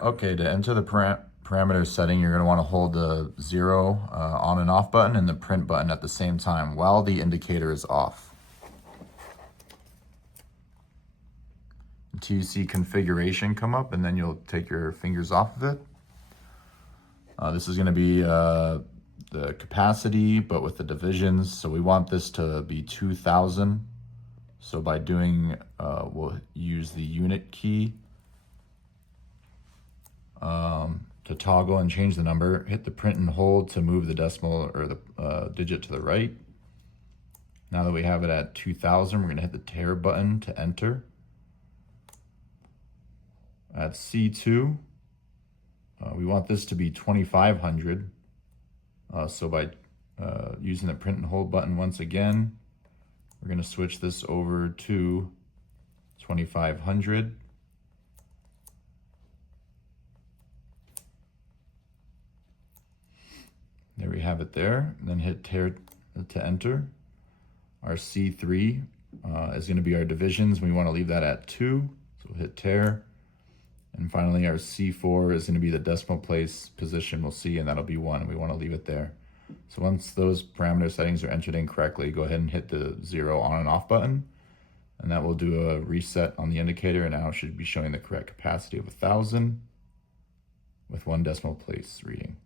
Okay, to enter the parameter setting, you're going to want to hold the 0 on and off button and the print button at the same time while the indicator is off. Until you see configuration come up, and then you'll take your fingers off of it. This is going to be the capacity, but with the divisions. So we want this to be 2000. So by doing, we'll use the unit key to toggle and change the number. Hit the print and hold to move the decimal or the digit to the right. Now that we have it at 2000, we're going to hit the tare button to enter. At C2, we want this to be 2500. So by using the print and hold button once again, we're going to switch this over to 2500. There we have it there. And then hit tare to enter. Our C3 is going to be our divisions. We want to leave that at 2. So we'll hit tare. And finally, our C4 is going to be the decimal place position we'll see, and that'll be 1, and we want to leave it there. So once those parameter settings are entered in correctly, go ahead and hit the 0 on and off button, and that will do a reset on the indicator, and now it should be showing the correct capacity of 1000 with 1 decimal place reading.